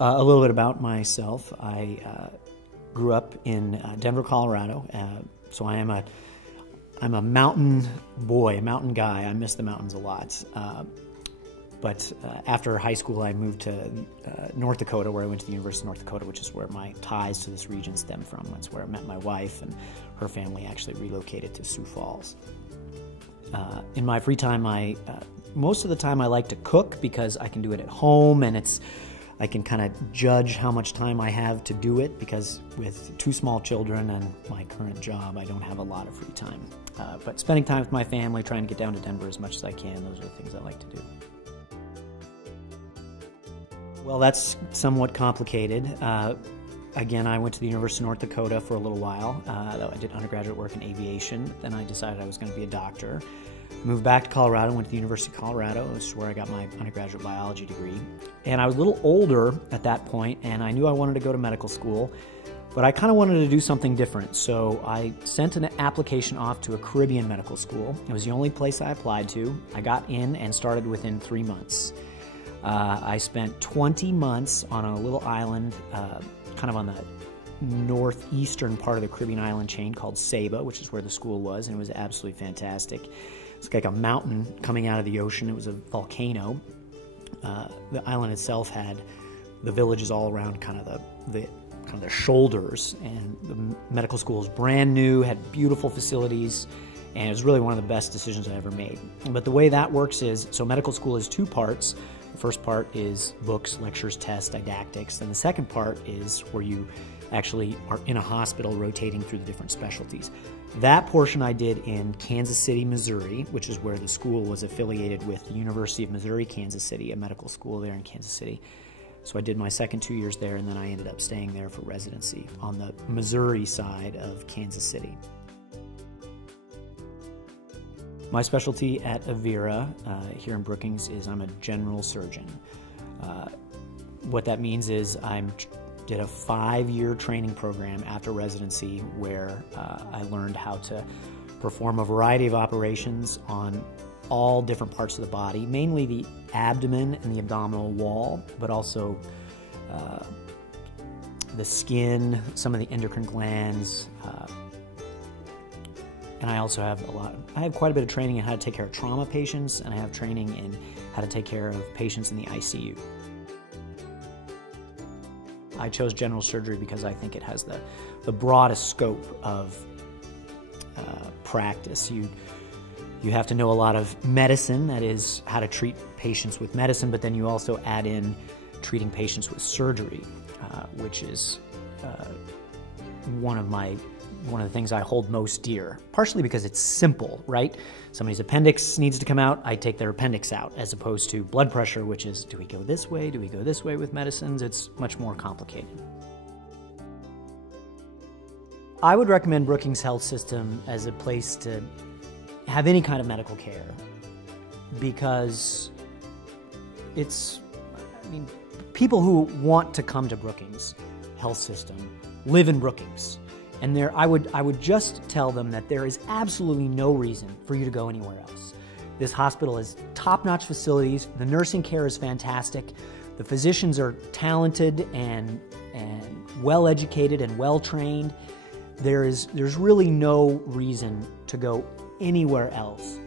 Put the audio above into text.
A little bit about myself. I grew up in Denver, Colorado. So I'm a mountain boy, a mountain guy. I miss the mountains a lot. But after high school, I moved to North Dakota, where I went to the University of North Dakota, which is where my ties to this region stem from. That's where I met my wife, and her family actually relocated to Sioux Falls. In my free time, most of the time I like to cook because I can do it at home, and I can kind of judge how much time I have to do it, because with 2 small children and my current job, I don't have a lot of free time. But spending time with my family, trying to get down to Denver as much as I can, those are the things I like to do. Well, that's somewhat complicated. Again, I went to the University of North Dakota for a little while. I did undergraduate work in aviation. Then I decided I was going to be a doctor. Moved back to Colorado, went to the University of Colorado, which is where I got my undergraduate biology degree. And I was a little older at that point, and I knew I wanted to go to medical school, but I kind of wanted to do something different. So I sent an application off to a Caribbean medical school. It was the only place I applied to. I got in and started within 3 months. I spent 20 months on a little island, kind of on the northeastern part of the Caribbean island chain called Saba, which is where the school was, and it was absolutely fantastic. It's like a mountain coming out of the ocean. It was a volcano. The island itself had the villages all around kind of the shoulders, and the medical school was brand new, had beautiful facilities, and it was really one of the best decisions I ever made. But the way that works is, so medical school is 2 parts. The first part is books, lectures, tests, didactics. Then the second part is where you actually are in a hospital rotating through the different specialties. That portion I did in Kansas City, Missouri, which is where the school was affiliated with the University of Missouri, Kansas City, a medical school there in Kansas City. So I did my second 2 years there, and then I ended up staying there for residency on the Missouri side of Kansas City. My specialty at Avera here in Brookings is I'm a general surgeon. What that means is I did a 5-year training program after residency where I learned how to perform a variety of operations on all different parts of the body, mainly the abdomen and the abdominal wall, but also the skin, some of the endocrine glands, and I also have quite a bit of training in how to take care of trauma patients, and I have training in how to take care of patients in the ICU. I chose general surgery because I think it has the broadest scope of practice. You have to know a lot of medicine, that is how to treat patients with medicine, but then you also add in treating patients with surgery, which is one of the things I hold most dear, partially because it's simple, right? Somebody's appendix needs to come out, I take their appendix out, as opposed to blood pressure, which is, do we go this way? Do we go this way with medicines? It's much more complicated. I would recommend Brookings Health System as a place to have any kind of medical care, because people who want to come to Brookings Health System live in Brookings. And I would just tell them that there is absolutely no reason for you to go anywhere else. This hospital has top-notch facilities. The nursing care is fantastic. The physicians are talented and well-educated and well-trained. There's really no reason to go anywhere else